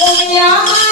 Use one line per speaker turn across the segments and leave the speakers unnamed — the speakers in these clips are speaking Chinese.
我娘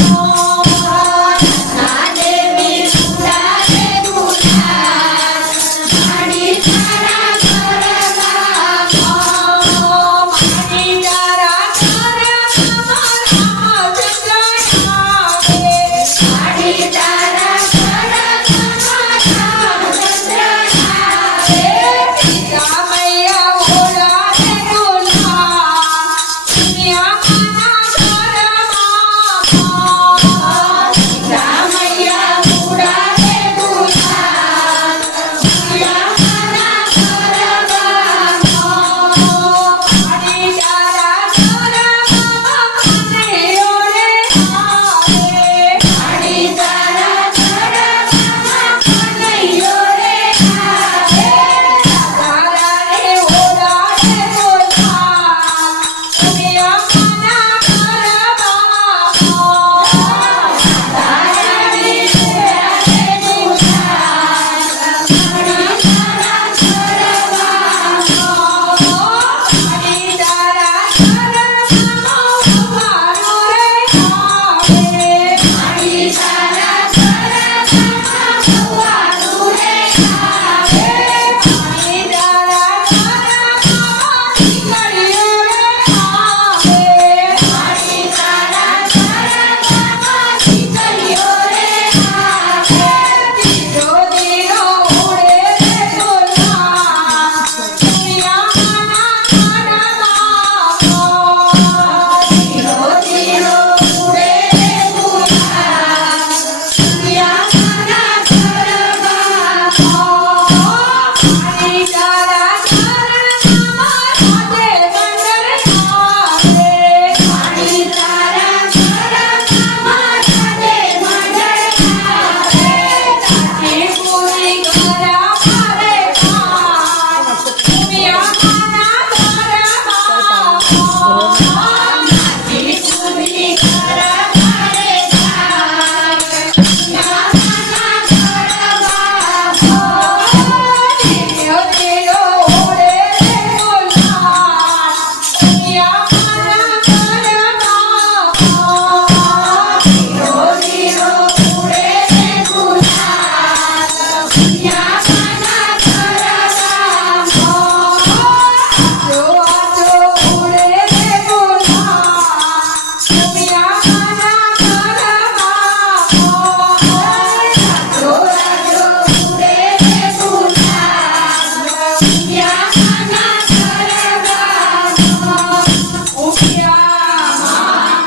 Oh.